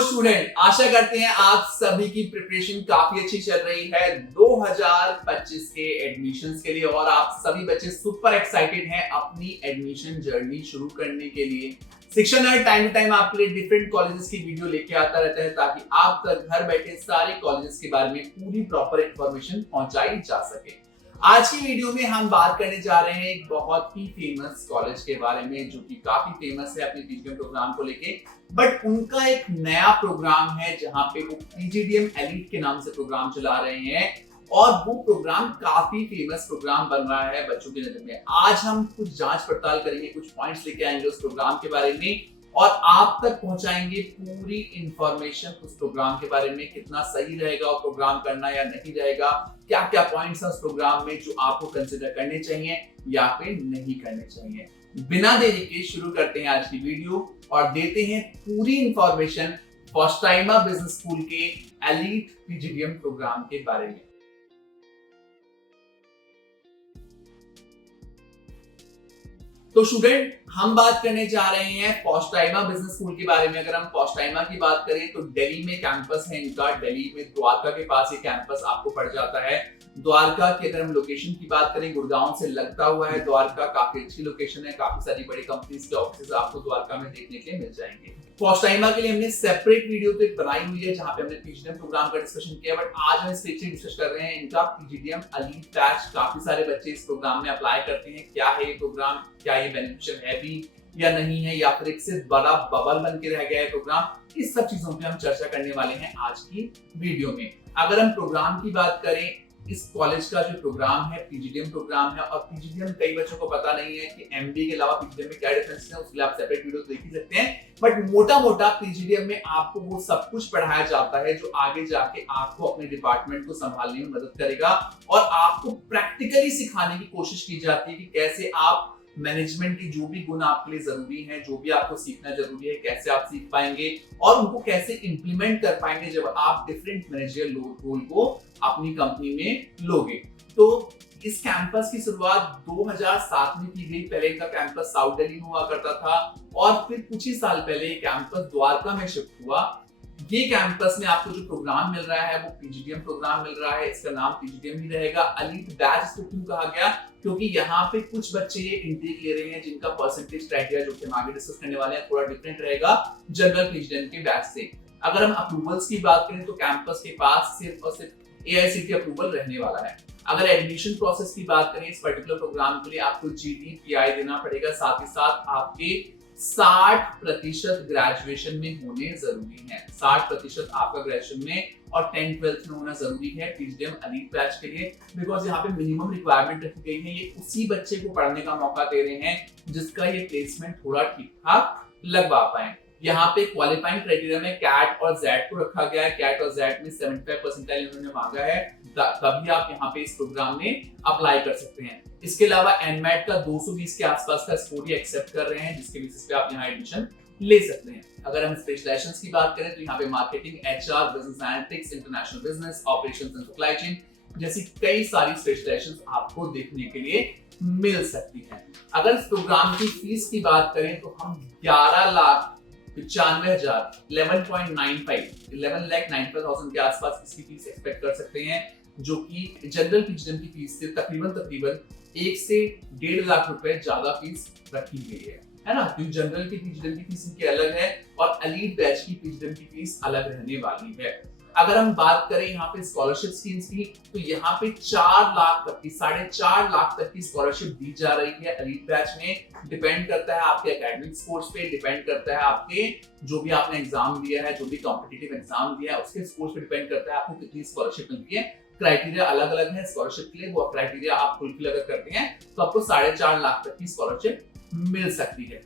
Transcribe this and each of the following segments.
Student, आशा करते हैं आप सभी की प्रिपरेशन काफी अच्छी चल रही है 2025 के एडमिशंस के लिए और आप सभी बच्चे सुपर एक्साइटेड हैं अपनी एडमिशन जर्नी शुरू करने के लिए। शिक्षा नर्ड टाइम टू टाइम आपके लिए डिफरेंट कॉलेजेस की वीडियो लेके आता रहता है ताकि आप तक घर बैठे सारे कॉलेजेस के बारे में पूरी प्रॉपर इंफॉर्मेशन पहुंचाई जा सके। आज की वीडियो में हम बात करने जा रहे हैं एक बहुत ही फेमस कॉलेज के बारे में जो कि काफी फेमस है अपने पीजीडीएम प्रोग्राम को लेके, बट उनका एक नया प्रोग्राम है जहां पे वो पीजीडीएम एलीट के नाम से प्रोग्राम चला रहे हैं और वो प्रोग्राम काफी फेमस प्रोग्राम बन रहा है बच्चों की नजर में। आज हम कुछ जांच पड़ताल करेंगे, कुछ पॉइंट्स लेके आएंगे उस प्रोग्राम के बारे में और आप तक पहुंचाएंगे पूरी इंफॉर्मेशन उस प्रोग्राम के बारे में, कितना सही रहेगा वो प्रोग्राम करना या नहीं रहेगा, क्या क्या पॉइंट्स हैं उस प्रोग्राम में जो आपको कंसिडर करने चाहिए या फिर नहीं करने चाहिए। बिना देरी के शुरू करते हैं आज की वीडियो और देते हैं पूरी information first time business school के एलीट पीजीडीएम प्रोग्राम के बारे में। तो स्टूडेंट, हम बात करने जा रहे हैं पोस्टाइमा बिजनेस स्कूल के बारे में। अगर हम पोस्टाइमा की बात करें तो दिल्ली में कैंपस है इनका, दिल्ली में द्वारका के पास ये कैंपस आपको पड़ जाता है। द्वारका की अगर हम लोकेशन की बात करें, गुड़गांव से लगता हुआ है द्वारका, काफी अच्छी लोकेशन है, काफी सारी बड़ी कंपनीज के ऑफिस आपको द्वारका में देखने के लिए मिल जाएंगे। पोस्टाइमा के लिए हमने सेपरेट वीडियो तो एक बनाई हुई है जहां पे हमने पीजीडीएम प्रोग्राम का डिस्कशन किया, बट आज हम इस पे डिस्कस कर रहे हैं इनका पीजीडीएम एलीट बैच। काफी सारे बच्चे इस प्रोग्राम में अप्लाई करते हैं। क्या है ये प्रोग्राम, क्या ये बेनिफिशियल है भी या नहीं है, या फिर एक सिर्फ बड़ा बबल बन के रह गया है प्रोग्राम, इस सब चीजों पे हम चर्चा करने वाले हैं आज की वीडियो में। अगर हम प्रोग्राम की बात करें, इस कॉलेज का जो प्रोग्राम है पीजीडीएम प्रोग्राम है और पीजीडीएम कई बच्चों को पता नहीं है कि एमबीए के अलावा पीजीडीएम में क्या डिफरेंस है, उसके लिए आप सेपरेट वीडियो देख ही सकते हैं। बट मोटा मोटा पीजीडीएम में आपको वो सब कुछ पढ़ाया जाता है जो आगे जाके आपको अपने डिपार्टमेंट को संभालने में मदद करेगा और आपको प्रैक्टिकली सिखाने की कोशिश की जाती है कि कैसे आप मैनेजमेंट की जो भी गुण आपके लिए जरूरी है, जो भी आपको सीखना जरूरी है, कैसे आप सीख पाएंगे और उनको कैसे इंप्लीमेंट कर पाएंगे जब आप डिफरेंट मैनेजरियल रोल को अपनी कंपनी में लोगे। तो इस कैंपस की शुरुआत 2007 में की गई। पहले इनका कैंपस साउथ दिल्ली में हुआ करता था और फिर कुछ ही साल पहले ये कैंपस द्वारका में शिफ्ट हुआ। ये कैंपस में आपको जो प्रोग्राम मिल रहा है वो पीजीडीएम प्रोग्राम मिल रहा है। इसका नाम पीजीडीएम ही रहेगा। एलीट बैच इसको क्यों कहा गया? क्योंकि यहाँ पे कुछ बच्चे ये इंटेक ले रहे हैं जिनका परसेंटेज क्राइटेरिया जो कि हम आगे डिस्कस करने वाले हैं थोड़ा डिफरेंट रहेगा जनरल पीजीडीएम के बैच से। अगर हम अप्रूवल्स की बात करें तो कैंपस के पास सिर्फ और सिर्फ एआईसीटी अप्रूवल रहने वाला है। अगर एडमिशन प्रोसेस की बात करें इस पर्टिकुलर प्रोग्राम के लिए आपको जीडी पीआई देना पड़ेगा, साथ ही साथ आपके 60% ग्रेजुएशन में होने जरूरी है। 60% आपका ग्रेजुएशन में और 10th-12th में होना जरूरी है पीजीडीएम एलीट बैच के लिए, बिकॉज यहाँ पे मिनिमम रिक्वायरमेंट रखी गई है। ये उसी बच्चे को पढ़ने का मौका दे रहे हैं जिसका ये प्लेसमेंट थोड़ा ठीक ठाक लगवा पाए। यहाँ पे क्वालिफाइंग क्राइटेरिया में कैट और जेड को रखा गया है। कैट और जेड में 75 परसेंटाइल इन्होंने मांगा है, तभी आप यहाँ पे इस प्रोग्राम में अप्लाई कर सकते हैं। इसके अलावा एनमेट का 220 के आसपास का स्कोर ही एक्सेप्ट कर रहे हैं जिसके बेसिस पे आप यहाँ एडमिशन ले सकते हैं। अगर हम स्पेशलाइजेशंस की बात करें तो यहाँ पे marketing, HR, business analytics, international business, operations and supply chain जैसी कई सारी स्पेशलाइजेशंस आपको देखने के लिए मिल सकती है। अगर इस प्रोग्राम की फीस की बात करें तो हम 11,95,000 11,95,000 के आसपास इसकी फीस एक्सपेक्ट कर सकते हैं, जो कि जनरल पीजीडीएम की फीस से तकरीबन 1 से 1.5 लाख रुपए ज्यादा फीस रखी गई है ना? क्योंकि जनरल की पीजीडीएम की फीस इनकी अलग है और एलीट बैच की पीजीडीएम की फीस अलग रहने वाली है। अगर हम बात करें यहाँ पे स्कॉलरशिप स्कीम्स की तो यहाँ पे 4 लाख तक की, 4.5 लाख तक की स्कॉलरशिप दी जा रही है एलीट बैच में। डिपेंड करता है आपके एकेडमिक स्कोर्स पे, डिपेंड करता है आपके जो भी आपने एग्जाम दिया है, जो भी कॉम्पिटिटिव एग्जाम दिया है उसके स्कोर्स पे डिपेंड करता है आपको कितनी स्कॉलरशिप मिलती है। क्राइटेरिया अलग अलग है स्कॉलरशिप के लिए, वो क्राइटेरिया आप फुलफिल अगर करते हैं तो आपको 4.5 लाख तक की स्कॉलरशिप मिल सकती है।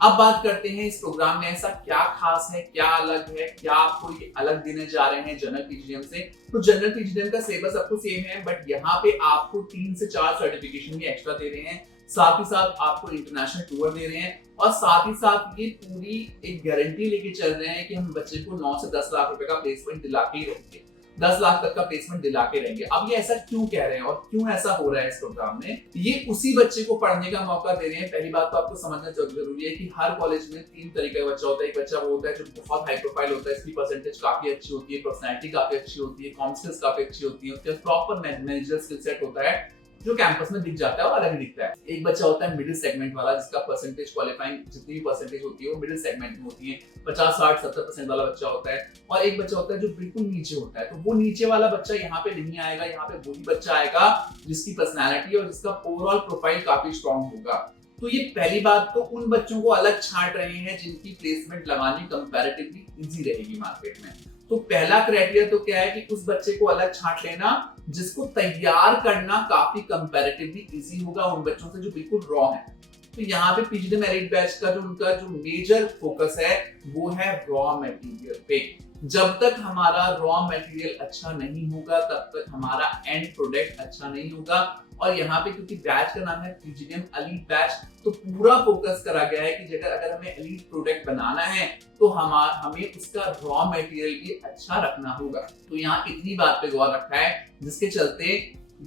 अब बात करते हैं इस प्रोग्राम में ऐसा क्या खास है, क्या अलग है, क्या आपको ये अलग देने जा रहे हैं जनरल पीजीडीएम से। तो जनरल पीजीडीएम का सिलेबस आपको सेम है, बट यहाँ पे आपको 3 से 4 सर्टिफिकेशन भी एक्स्ट्रा दे रहे हैं, साथ ही साथ आपको इंटरनेशनल टूर दे रहे हैं और साथ ही साथ ये पूरी एक गारंटी लेके चल रहे हैं कि हम बच्चे को 9 से 10 लाख रुपए का प्लेसमेंट दिला के ही रहेंगे। 10 लाख तक का प्लेसमेंट दिला के रहेंगे। अब ये ऐसा क्यों कह रहे हैं और क्यों ऐसा हो रहा है इस प्रोग्राम में? ये उसी बच्चे को पढ़ने का मौका दे रहे हैं। पहली बात तो आपको समझना जरूरी है कि हर कॉलेज में 3 तरीके का बच्चा होता है। एक बच्चा वो होता है जो बहुत हाई प्रोफाइल होता है, इसकी परसेंटेज काफी अच्छी होती है, पर्सनैलिटी काफी अच्छी होती है, कॉम स्किल्स काफी अच्छी होती है, उसके प्रॉपर मैनेजर स्किल सेट होता है जो कैंपस में दिख जाता है और अलग ही दिखता है। एक बच्चा होता है मिडिल सेगमेंट वाला, जिसका परसेंटेज क्वालिफाइंग जितनी भी परसेंटेज होती है वो मिडिल सेगमेंट में होती है, 50, 60, 70% वाला बच्चा होता है। और एक बच्चा होता है जो बिल्कुल नीचे होता है, तो वो नीचे वाला बच्चा यहाँ पे नहीं आएगा। यहाँ पे वही बच्चा आएगा जिसकी पर्सनैलिटी और जिसका ओवरऑल प्रोफाइल काफी स्ट्रॉन्ग होगा। तो ये पहली बात तो उन बच्चों को अलग छांट रहे हैं जिनकी प्लेसमेंट लगानी कंपैरेटिवली इजी रहेगी मार्केट में। तो पहला क्राइटेरिया तो क्या है कि उस बच्चे को अलग छांट लेना जिसको तैयार करना काफी कंपैरेटिवली इजी होगा उन बच्चों से जो बिल्कुल रॉ है। तो यहाँ पे पीजीडीएम एलीट बैच का जो उनका जो मेजर फोकस है वो है रॉ मटेरियल पे। जब तक हमारा रॉ मटेरियल अच्छा नहीं होगा तब तक हमारा एंड प्रोडक्ट अच्छा नहीं होगा। और यहाँ पे क्योंकि बैच का नाम है पीजीडीएम एलीट बैच, तो पूरा फोकस करा गया है कि अगर हमें एलीट प्रोडक्ट बनाना है तो हमें उसका रॉ मटेरियल भी अच्छा रखना होगा। तो यहाँ इतनी बात पे गौर रखा है जिसके चलते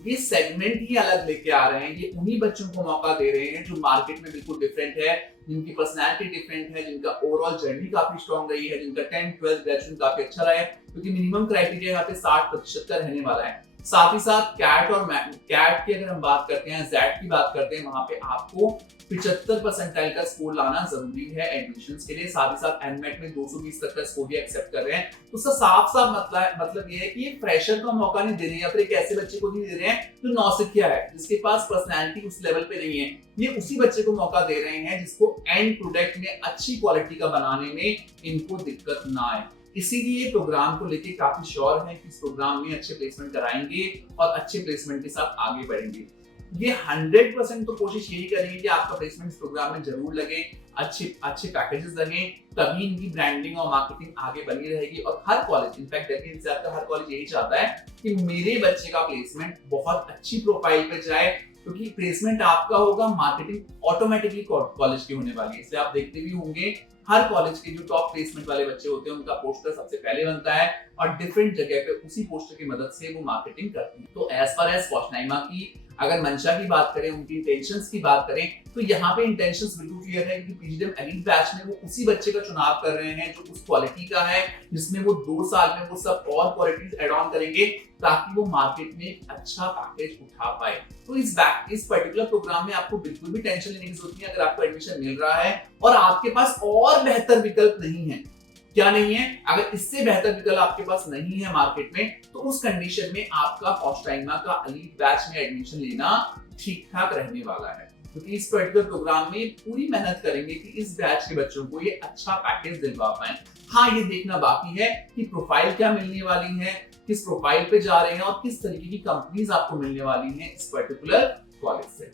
ये सेगमेंट ही अलग लेके आ रहे हैं। ये उन्हीं बच्चों को मौका दे रहे हैं जो मार्केट में बिल्कुल डिफरेंट है, जिनकी पर्सनैलिटी डिफरेंट है, जिनका ओवरऑल जर्नी काफी स्ट्रॉन्ग रही है, जिनका 10, 12 ग्रेजुएशन काफी अच्छा रहा है, क्योंकि मिनिमम क्राइटेरिया यहाँ पे 60% का रहने वाला है। साथ ही साथ कैट और कैट की अगर हम बात करते हैं, जैट की बात करते हैं, वहां पे आपको 75 परसेंटाइल का स्कोर लाना जरूरी है एडमिशंस के लिए। साथ ही साथ एनमेट में 220 तक का स्कोर भी एक्सेप्ट कर रहे हैं। तो उसका साफ साफ मतलब ये है कि ये फ्रेशर का मौका नहीं दे रहे हैं या फिर एक ऐसे बच्चे को नहीं दे रहे हैं जो नौसिखिया है, जिसके पास पर्सनैलिटी उस लेवल पे नहीं है। ये उसी बच्चे को मौका दे रहे हैं जिसको एंड प्रोडक्ट में अच्छी क्वालिटी का बनाने में इनको दिक्कत ना आए। इसीलिए प्रोग्राम को लेके काफी श्योर है कि इस प्रोग्राम में अच्छे प्लेसमेंट कराएंगे और अच्छे प्लेसमेंट के साथ आगे बढ़ेंगे। ये 100% तो कोशिश यही करेंगे कि आपका प्लेसमेंट इस प्रोग्राम में जरूर लगे, अच्छे पैकेजेस लगे, तभी इनकी ब्रांडिंग और मार्केटिंग आगे बनी रहेगी। और हर कॉलेज, इनफैक्ट देखिए आपका हर कॉलेज यही चाहता है कि मेरे बच्चे का प्लेसमेंट बहुत अच्छी प्रोफाइल पे जाए, क्योंकि प्लेसमेंट आपका होगा, मार्केटिंग ऑटोमेटिकली कॉलेज की होने वाली है। इसलिए आप देखते भी होंगे हर कॉलेज के जो टॉप प्लेसमेंट वाले बच्चे होते हैं उनका पोस्टर सबसे पहले बनता है और डिफरेंट जगह पे उसी पोस्टर की मदद से वो मार्केटिंग करते हैं। तो एज फार एज पॉस्टाइमा की अगर मंशा की बात करें, उनकी इंटेंशंस की बात करें, तो यहाँ पे इंटेंशंस बिल्कुल क्लियर है कि पीजीडीएम एलीट बैच में वो उसी बच्चे का चुनाव कर रहे हैं जो उस क्वालिटी का है, जिसमें वो 2 साल में वो सब और क्वालिटीज एड ऑन करेंगे ताकि वो मार्केट में अच्छा पैकेज उठा पाए। तो इस पर्टिकुलर प्रोग्राम में आपको बिल्कुल भी टेंशन लेने की जरूरत नहीं है। अगर आपको एडमिशन मिल रहा है और आपके पास और बेहतर विकल्प नहीं है, क्या नहीं है, अगर इससे बेहतर विकल्प आपके पास नहीं है मार्केट में, तो उस कंडीशन में आपका पॉस्टाइमा का एलीट बैच में एडमिशन लेना ठीक ठाक रहने वाला है। क्योंकि इस पर्टिकुलर प्रोग्राम में पूरी मेहनत करेंगे कि इस बैच के बच्चों को ये अच्छा पैकेज दिलवा पाए। हाँ, ये देखना बाकी है कि प्रोफाइल क्या मिलने वाली है, किस प्रोफाइल पे जा रहे हैं और किस तरीके की कंपनीज आपको मिलने वाली हैं इस पर्टिकुलर कॉलेज से।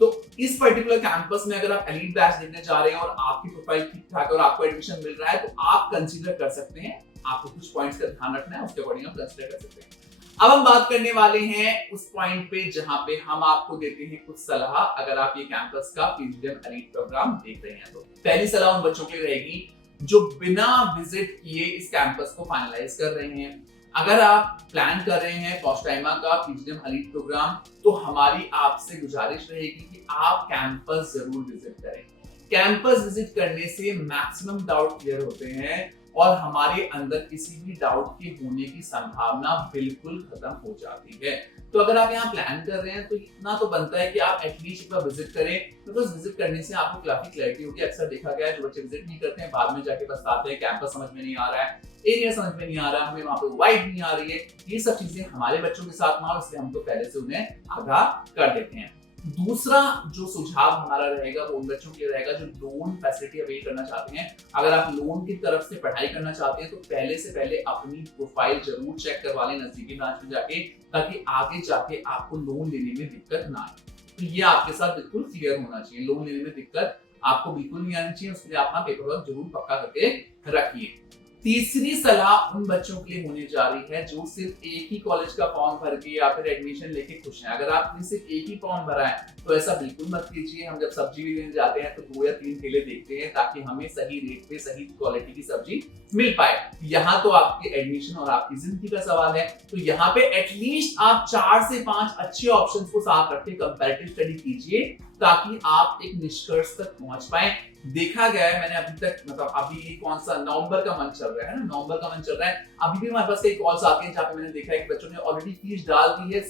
तो इस पर्टिकुलर कैंपस में अगर आप एलीट बैच देखने जा रहे हैं और आपकी प्रोफाइल ठीक ठाक है और आपको एडमिशन मिल रहा है, तो आप कंसीडर कर सकते हैं। आपको कुछ पॉइंट्स का ध्यान रखना है, उसके अकॉर्डिंग आप कंसीडर कर सकते हैं। अब हम बात करने वाले हैं उस पॉइंट पे जहां पे हम आपको देते हैं कुछ सलाह अगर आप ये कैंपस का पीजीडीएम एलीट प्रोग्राम देख रहे हैं। तो पहली सलाह उन बच्चों के लिए रहेगी जो बिना विजिट किए इस कैंपस को फाइनलाइज कर रहे हैं। अगर आप प्लान कर रहे हैं पॉस्टाइमा का पीजीडीएम एलीट प्रोग्राम, तो हमारी आपसे गुजारिश रहेगी कि आप कैंपस जरूर विजिट करें। कैंपस विजिट करने से मैक्सिमम डाउट क्लियर होते हैं और हमारे अंदर किसी भी डाउट के होने की संभावना बिल्कुल खत्म हो जाती है। तो अगर आप यहाँ प्लान कर रहे हैं तो इतना तो बनता है कि आप एटलीस्ट एक बार विजिट करें, बिकॉज विजिट करने से आपको काफी क्लैरिटी होगी। अक्सर देखा गया है जो बच्चे विजिट नहीं करते हैं बाद में जाके पछताते हैं, कैंपस समझ में नहीं आ रहा है, एरिया समझ में नहीं आ रहा है, हमें वहां पे वाइब नहीं आ रही है। ये सब चीजें हमारे बच्चों के साथ ना हो, इसलिए हम तो पहले से उन्हें आगाह कर देते हैं। दूसरा जो सुझाव हमारा रहेगा वो उन बच्चों के लिए रहेगा जो लोन फैसिलिटी अवेल करना चाहते हैं। अगर आप लोन की तरफ से पढ़ाई करना चाहते हैं तो पहले से पहले अपनी प्रोफाइल जरूर चेक करवा लें नजदीकी ब्रांच में जाके, ताकि आगे जाके आपको लोन लेने में दिक्कत ना आए। तो ये आपके साथ बिल्कुल क्लियर होना चाहिए, लोन लेने में दिक्कत आपको बिल्कुल नहीं आनी चाहिए। उसके लिए अपना पेपर वर्क जरूर पक्का करके रखिए। तीसरी सलाह उन बच्चों के लिए होने जा रही है जो सिर्फ एक ही कॉलेज का फॉर्म भर के या फिर एडमिशन लेके खुश हैं। अगर आपने सिर्फ एक ही फॉर्म भरा है तो ऐसा बिल्कुल मत कीजिए। हम जब सब्जी भी लेने जाते हैं तो 2 या 3 ठेले देखते हैं ताकि हमें सही रेट पे सही क्वालिटी की सब्जी मिल पाए। यहाँ तो आपके एडमिशन और आपकी जिंदगी का सवाल है। तो यहाँ पे एटलीस्ट आप 4 से 5 अच्छे ऑप्शंस को साथ रख के कंपैरेटिव स्टडी कीजिए, ताकि आप एक निष्कर्ष तक पहुंच पाए। देखा गया है, मैंने अभी तक मतलब अभी कौन सा नवंबर का मंथ चल रहा है ना, नवंबर का मंथ चल रहा है, अभी भी हमारे पास कई कॉल्स आते हैं जहाँ पे मैंने देखा है कि बच्चों ने ऑलरेडी फीस डाल दी है,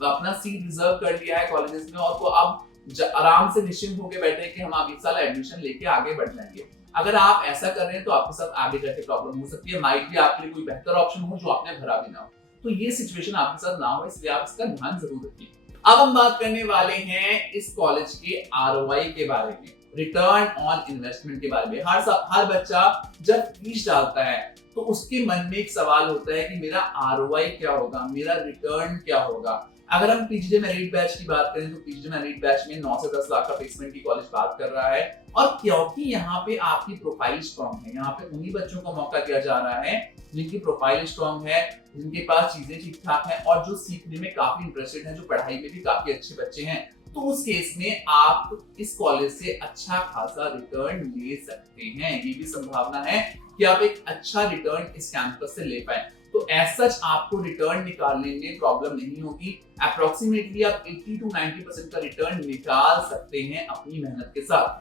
अपना सीट रिजर्व कर लिया है कॉलेजेस में, और वो अब आराम से निश्चिंत होकर बैठे हैं कि हम अगले साल एडमिशन लेके आगे बढ़ जाएंगे। अगर आप ऐसा कर रहे हैं तो आपके साथ आगे जाके प्रॉब्लम हो सकती है, माइट भी आपके लिए कोई बेहतर ऑप्शन हो जो आपने भरा भी ना हो। तो ये सिचुएशन आपके साथ ना हो, इसलिए आप इसका ध्यान जरूर रखिए। अब हम बात करने वाले हैं इस कॉलेज के आरओआई के बारे में, रिटर्न ऑन इन्वेस्टमेंट के बारे में। हर बच्चा जब फीस डालता है तो उसके मन में एक सवाल होता है कि मेरा आरओआई क्या होगा, मेरा रिटर्न क्या होगा। अगर हम पीजीडी मेरिट बैच की बात करें तो पीजीडी मेरिट बैच में 9 से 10 लाख का प्लेसमेंट की कॉलेज बात कर रहा है, और क्योंकि यहाँ पे आपकी प्रोफाइल स्ट्रॉन्ग है, यहाँ पे उन्हीं बच्चों को मौका दिया जा रहा है जिनकी प्रोफाइल स्ट्रॉन्ग है, जिनके पास चीजें ठीक ठाक हैं और जो सीखने में काफी इंटरेस्टेड हैं, जो पढ़ाई में भी काफी अच्छे बच्चे हैं। तो उस केस में आप इस कॉलेज से अच्छा खासा रिटर्न ले सकते हैं। ये भी संभावना है कि आप एक अच्छा रिटर्न इस कैंपस से ले पाए। तो एज सच आपको रिटर्न निकालने में प्रॉब्लम नहीं होगी। अप्रोक्सीमेटली आप 80 to 90% का रिटर्न निकाल सकते हैं अपनी मेहनत के साथ,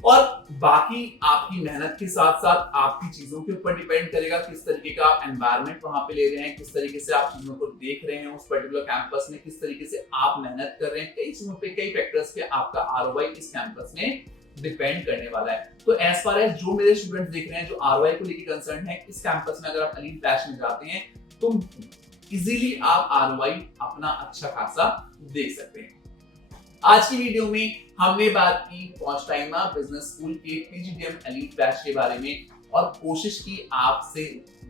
और बाकी आपकी मेहनत के साथ साथ आपकी चीजों के ऊपर डिपेंड करेगा किस तरीके का आप एनवायरनमेंट वहां पे ले रहे हैं, किस तरीके से आप चीजों को देख रहे हैं उस पर्टिकुलर कैंपस में, किस तरीके से आप मेहनत कर रहे हैं। कई चीजों पे, कई फैक्टर्स पे आपका आरओआई इस कैंपस में डिपेंड करने वाला है। तो एज फार एज जो मेरे स्टूडेंट्स देख रहे हैं जो आरओआई को लेकर कंसर्न है, इस कैंपस में अगर आप एलीट बैच में जाते हैं तो इजीली आप आरओआई अपना अच्छा खासा देख सकते हैं। आज की वीडियो में हमने बात की पॉस्टाइमा बिजनेस स्कूल के पीजीडीएम एलीट बैच के बारे में, और कोशिश की आपसे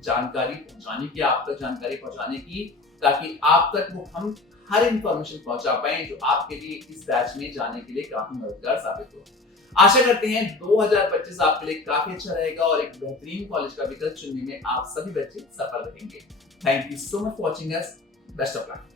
जानकारी पहुंचाने की, आप तक जानकारी पहुंचाने की, ताकि आप तक वो हम हर इंफॉर्मेशन पहुंचा पाए जो आपके लिए इस बैच में जाने के लिए काफी मददगार साबित हो। आशा करते हैं 2025 आपके लिए काफी अच्छा रहेगा और एक बेहतरीन कॉलेज का विकल्प चुनने में आप सभी बच्चे सफल रहेंगे। Thank you so much for watching us. Best of luck.